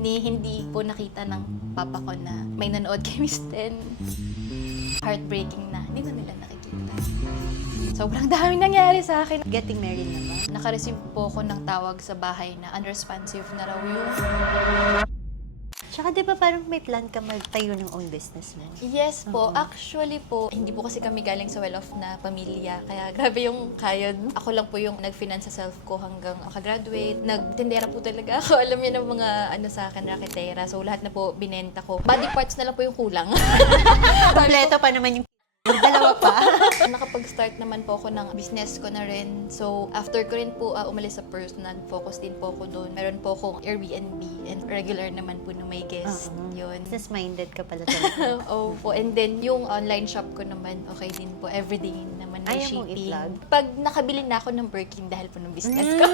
Hindi po nakita ng papa ko na may nanood kay Miss Ten. Heartbreaking na, hindi na nila nakikita. Sobrang daming nangyari sa akin. Getting married na ba? Nakareceive po ako ng tawag sa bahay na unresponsive na raw yung... Tsaka di ba parang may plan ka magtayo ng own business mo? Yes po. Actually po, hindi po kasi kami galing sa well-off na pamilya. Kaya grabe yung kayod. Ako lang po yung nag-finance sa self ko hanggang makagraduate. Nagtindera po talaga ako. Alam niyo ng mga ano sa akin, raketera. So lahat na po binenta ko. Body parts na lang po yung kulang. Kompleto pa naman yung dalawa pa. Nakapag-start naman po ako ng business ko na rin. So, after ko rin po umalis sa Perth, nag-focus din po ako doon. Meron po akong Airbnb and regular naman po na may guest. Yun. Business-minded ka pala talaga. Opo. And then, yung online shop ko naman, okay din po. Everyday naman may Ayaw mong shipping. i-plug? Pag nakabili na ako ng Birkin dahil po ng business ko,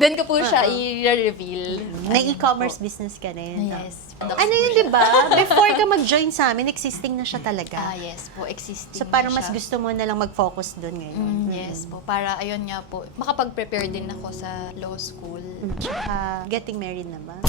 doon ko po siya i-reveal. May e-commerce business ka rin. Yes. Ano yun, di ba? Before ka mag-join sa amin, existing na siya talaga. Yes po. Existing So, parang na mas siya. gusto mo na lang mag-focus doon ngayon. Yes po. Para, ayun nga po, makapag-prepare din ako sa law school. Tsaka, getting married na ba?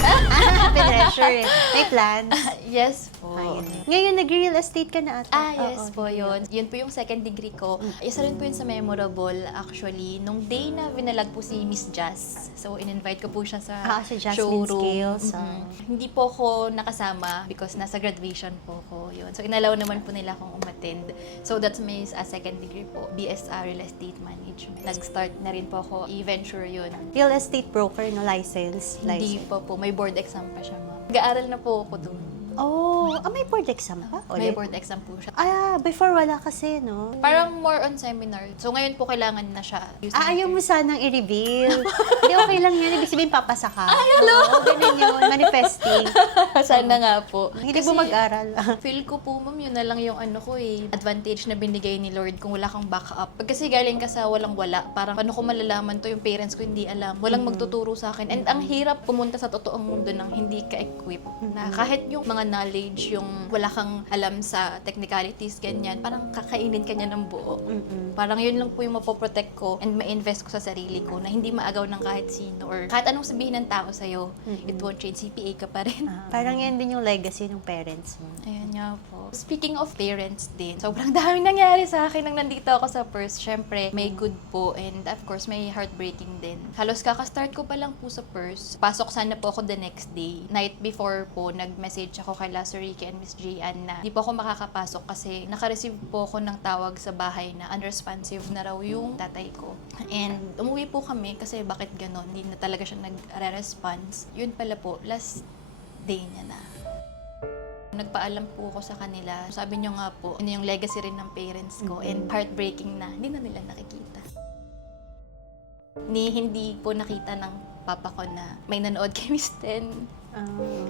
Pinressure eh. May plans? Yes po. Ayun. Ngayon, nag-real estate ka na ata. Yes po, yun. Yun po yung second degree ko. Isa rin po yun sa memorable, actually. Nung day na vinalag po si Miss Jazz. So, in-invite ko po siya sa Si Jasmine showroom. Scales. Hindi po ako nakasama because nasa graduation po ko. Yun. So, inalaw naman po nila akong umattend. So, that's my second degree po. BSR Real Estate Management. Nag-start na rin po ako. I-venture yun. Real estate broker, no? License? Hindi po po. May board exam pa siya, ma'am. Nag-aaral na po ako doon. May board exam pa? May board exam po siya. Before wala kasi, no? Parang more on seminar. So, ngayon po kailangan na siya. Ayaw mo sanang i-reveal. Hindi, okay lang yan. Ibig sabihin, papasa ka. Oo, ganun yun. Manifesting. Sana nga po. Hindi mo mag-aral. Feel ko po, ma'am, yun na lang yung ano ko eh. Advantage na binigay ni Lord kung wala kang backup. Pag kasi galing ka sa walang-wala, parang ano ko malalaman to, yung parents ko hindi alam. Walang magtuturo sa akin. And ang hirap pumunta sa totoong mundo ng hindi ka-equip. Na kahit yung mga knowledge, yung wala kang alam sa technicalities, ganyan, parang kakainin ka niya ng buo. Parang yun lang po yung mapoprotect ko and ma-invest ko sa sarili ko na hindi maagaw ng kahit sino or kahit anong sabihin ng tao sa'yo, it won't change, CPA ka pa rin. Parang yan din yung legacy ng parents mo. Ayan nga po. Speaking of parents din, sobrang daming nangyari sa akin nang nandito ako sa Perth. Syempre, may good po and of course, may heartbreaking din. Halos kakastart ko pa lang po sa Perth. Pasok sana po ako the next day. Night before po, nag-message ako kay Sir Ricky and Miss Jian na di po ako makakapasok kasi naka-receive po ako ng tawag sa bahay na unresponsive na raw yung tatay ko. And umuwi po kami kasi bakit ganon? Hindi na talaga siya nag-response. Yun pala po, last day niya na. Nagpaalam po ako sa kanila. Sabi niyo nga po, ano yung legacy rin ng parents ko and heartbreaking na, hindi na nila nakikita. Hindi po nakita ng papa ko na may nanood kay Miss Ten.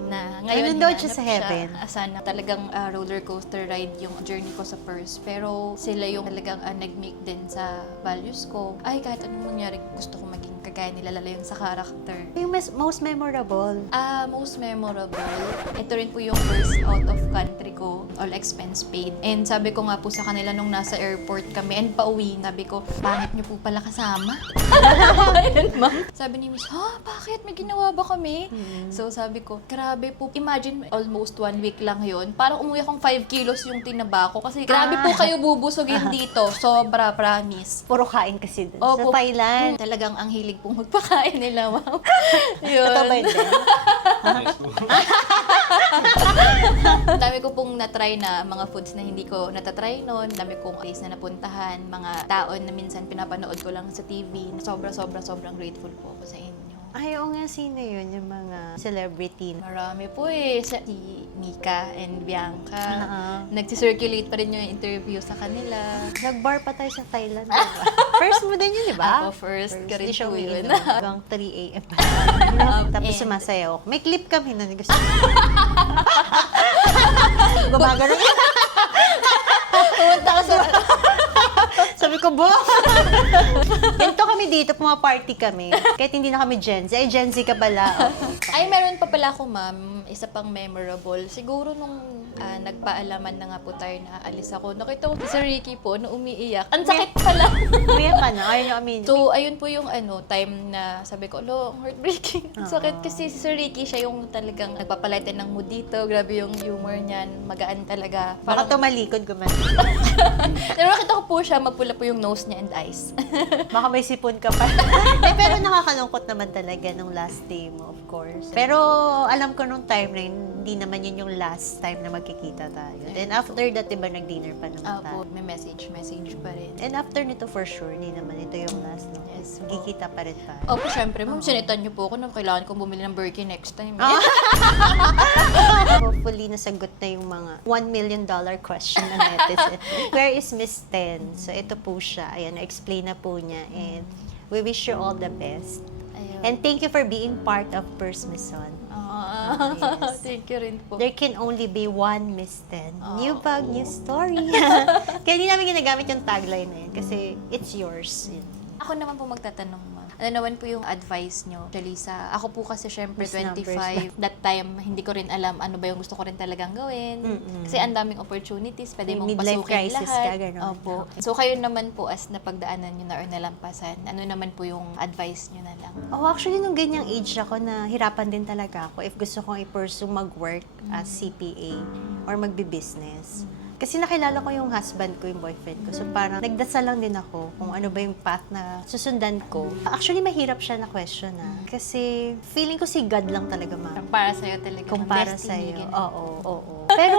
Na ngayon nanonood siya hinanap sa heaven. Sana talagang roller coaster ride yung journey ko sa Perth. Pero sila yung talagang nag-make din sa values ko. Ay, kahit anong mangyari, gusto ko maging kagaya nila, lalo yung sa character. Yung most memorable. Most memorable. Ito rin po yung first out of country ko, all expense paid. And sabi ko nga po sa kanila nung nasa airport kami and pauwi, sabi ko, pangit niyo po pala kasama. Ayun, ma'am. Sabi ni Miss, bakit? May ginawa ba kami? So sabi ko, grabe po. Imagine, almost 1 week lang yon. Parang umuwi akong 5 kilos yung tinaba ko. Kasi grabe po kayo bubusogin dito. Sobra, promise. Puro kain kasi dun. Opo. Sa Thailand. Talagang ang hilig pong magpakain nila, ma'am. Yun. Totoo ba yun? Ang dami ko pong na-try na mga foods na hindi ko natatry noon. Ang dami kong place na napuntahan, mga taon na minsan pinapanood ko lang sa TV. Sobrang grateful po ako sa inyo. Ay, oo nga, sino yun? Yung mga celebrity. Marami po eh. Si Mika and Bianca. Nagsi-circulate pa rin yung interview sa kanila. Nag-bar pa tayo sa Thailand, diba? First mo din yun, diba? Ako first ka rin Di siya po yun. umiinom. Hanggang 3 a.m. Tapos sumasayaw ako. May clip kami na gusto. Gumagano ka. Pumunta ka sa... Sabi ko, bo! Ganito kami dito, party kami. Kahit hindi na kami Gen Z. Ay, Gen Z ka pala. Ay, meron pa pala ako, ma'am. isa pang memorable, siguro nung nagpaalaman na nga po tayo na aalis ako, nakita ko si Ricky po na umiiyak. Ang sakit pala. Kuya ka na, ayaw niyo amin. So, ayun po yung time na sabi ko, ang heartbreaking. Ang sakit kasi si Sir Ricky, siya yung talagang nagpapalitan ng mood dito. Grabe yung humor niyan. Magaan talaga. Baka tumalikod gumano. Pero nakita ko po siya, mapula po yung nose niya and eyes. Baka may sipon ka pa. Pero nakakalungkot naman talaga nung last day mo, of course. Pero alam ko nung time na yun, hindi naman yun yung last time na magkikita tayo. Then after that, diba, nag-dinner pa naman tayo. Opo, may message pa rin. And after nito, for sure, hindi naman ito yung last. No? Yes, po. Magkikita pa rin tayo. Opo, syempre, ma'am, sinitan niyo po ako na kailangan kong bumili ng Birkin next time. Hopefully, nasagot na yung mga $1 million question ng netizen. Where is Miss Ten? So, ito po siya. Ayan, na-explain na po niya. And we wish you all the best. Ayun. And thank you for being part of First Maison. Yes. Thank you rin po. There can only be one Miss Ten. New bag, new story. Kaya hindi namin ginagamit yung tagline na yun kasi it's yours. Yun. Ako naman po magtatanong, ma'am. Ano naman po yung advice nyo, Jalisa? Ako po kasi syempre Miss 25. That time, hindi ko rin alam ano ba yung gusto ko rin talagang gawin. Kasi ang daming opportunities, pwede mong Midlife pasukin crisis lahat. ka, gano'n. Opo. So kayo naman po, as napagdaanan nyo na or nalampasan, ano naman po yung advice nyo na lang? Oh, actually, nung ganyang age ako, nahirapan din talaga ako if gusto kong i-pursue mag-work as CPA or magbi-business. Kasi nakilala ko yung husband ko, yung boyfriend ko. So parang nagdasal lang din ako kung ano ba yung path na susundan ko. Actually, mahirap siya na question kasi feeling ko si God lang talaga, ma'am. Para sa'yo talaga. Kung ng para destiny, sa'yo. ganun. Oo. Pero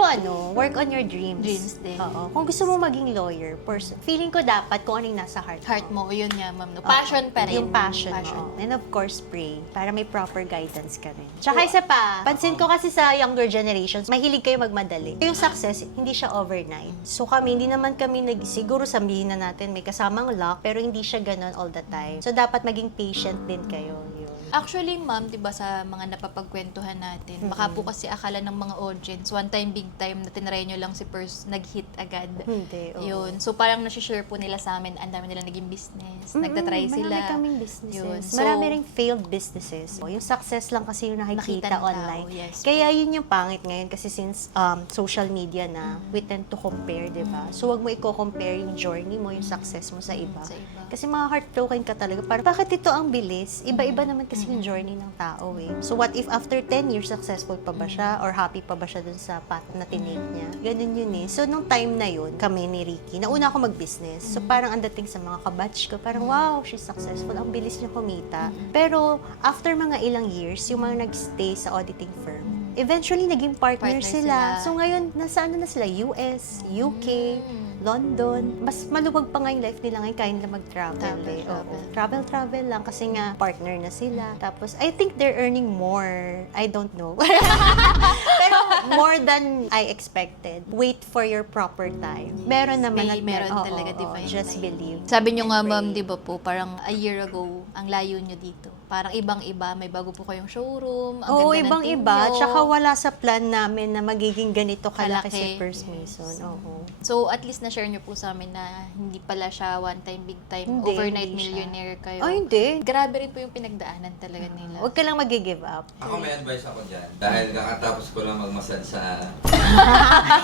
work on your dreams. Dreams din. Oo. Kung gusto mo maging lawyer, feeling ko dapat kung ano yung nasa heart mo. Heart mo, yun nga, ma'am. No? Passion pa rin. Yung passion mo. And of course, pray. Para may proper guidance ka rin. Tsaka isa pa, pansin ko kasi sa younger generations, mahilig kayo magmadali. Yung success, hindi siya overnight. So kami, hindi naman kami siguro sabihin na natin may kasamang luck, pero hindi siya ganun all the time. So dapat maging patient din kayo. Yun. Actually, ma'am, 'di ba sa mga napapagkwentuhan natin, baka po kasi akala ng mga audience, one time, big time, na tinry nyo lang si Purse, nag-hit agad. Hindi, oo. Yun. So, parang nasi-share po nila sa amin, ang dami nilang naging business, nagtatry sila. Marami kaming businesses. Yun. So, Marami ring failed businesses. Yung success lang kasi yung Nakita nakikita ng tao, online. yes. Kaya yun yung pangit ngayon kasi since social media na, we tend to compare, di ba? So, wag mo i-compare yung journey mo, yung success mo sa iba. sa iba. Kasi mga heartbroken ka talaga. Parang, bakit ito ang bilis? Iba-iba naman kasi yung journey ng tao eh. So, what if after 10 years, successful pa ba siya? Or happy pa ba siya dun sa path na tinake niya? Ganun yun eh. So, nung time na yun, kami ni Ricky, nauna ako mag-business. So, parang ang dating sa mga kabatch ko, parang wow, she's successful. Ang bilis niya kumita. Pero, after mga ilang years, yung mga nag-stay sa auditing firm, eventually, naging partner sila. So, ngayon, nasa ano na sila? US, UK, London. Mas maluwag pa nga yung life nila ngayon, kaya nila mag-travel eh. Oo. Travel lang kasi nga partner na sila. Tapos, I think they're earning more. I don't know. Pero more than I expected. Wait for your proper time. Meron naman at Meron oo, talaga, oo, divine just time. believe. Sabi nyo nga, And ma'am, pray. di ba po, parang a year ago, ang layo nyo dito. Parang ibang-iba, may bago po kayong showroom, ang Oo, ganda ng ibang-iba. team nyo. Tsaka wala sa plan namin na magiging ganito kalaki Kalaki. si First Yes. Mason. Oo. So, at least na-share nyo po sa amin na hindi pala siya one time, big time, Hindi, overnight hindi siya. millionaire kayo. Oh, hindi. Grabe rin po yung pinagdaanan talaga nila. Huwag ka lang mag-give up. Ako may advice ako dyan. Dahil kakatapos ko lang magmasad sa...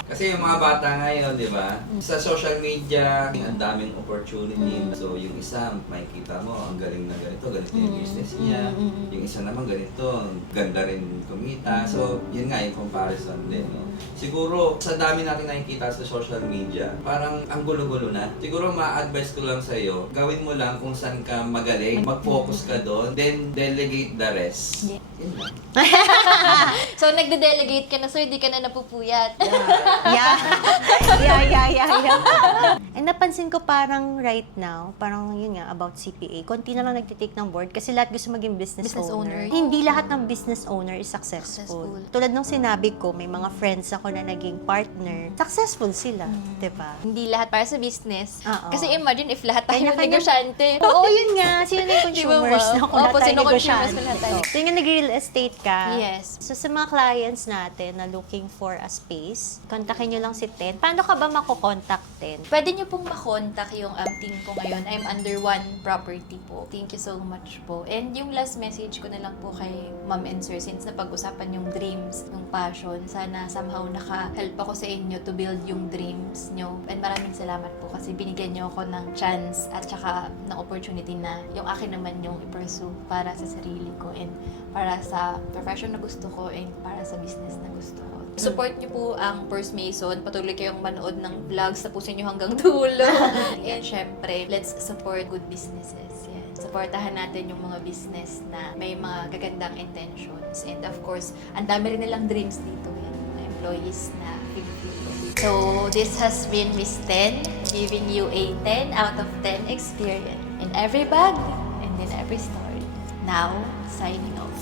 Kasi yung mga bata ngayon, di ba? Sa social media, ang daming opportunity. So yung isa, makikita mo, ang galing na ganito yung business niya. Yung isa naman ganito, ang ganda rin kumita. So yun nga, yung comparison din. No? Siguro, sa dami natin nakikita sa social media, parang ang gulo-gulo na. Siguro ma-advise ko lang sa'yo, gawin mo lang kung saan ka magaling, mag-focus ka doon, then delegate the rest. Yeah. Yun lang. So, nagde-delegate ka na, so hindi ka na napupuyat. Yeah. And napansin ko parang right now, parang yun nga, about CPA, konti na lang nagtitake ng board kasi lahat gusto maging business Business owner. owner. Hindi lahat ng business owner is successful. Tulad nung sinabi ko, may mga friends ako na naging partner. Successful sila, di ba? Hindi lahat para sa business. Oo. Kasi imagine if lahat tayo Kanya-kanya- negosyante. Oo, yun nga. Sino yung consumers Di ba, na ma'am? kung lahat Opo, tayo sino consumers negosyante. na lahat tayo? Tingnan nag-real estate ka. Yes. So sa mga clients natin na looking for a space, kontakin nyo lang si Ten. Paano ka ba makokontak, Ten? Pwede nyo pong makontak yung team ko ngayon. I'm under One Property po. Thank you so much po. And yung last message ko na lang po kay Ma'am and Sir, since napag-usapan yung dreams, yung passion, sana somehow naka-help ako sa inyo to build yung dreams nyo. And maraming salamat po kasi binigyan nyo ako ng chance at saka ng opportunity na yung akin naman yung i-pursue para sa sarili ko and para sa profession na gusto ko and para sa business na gusto ko. Support niyo po ang First Mason. Patuloy kayong manood ng vlogs. Tapusin niyo hanggang dulo. And syempre, let's support good businesses. Yan. Supportahan natin yung mga business na may mga gagandang intentions. And of course, ang dami rin nilang dreams dito. Yan. Mga employees na Filipino. So, this has been Miss 10, giving you a 10 out of 10 experience in every bag and in every story. Now, signing off.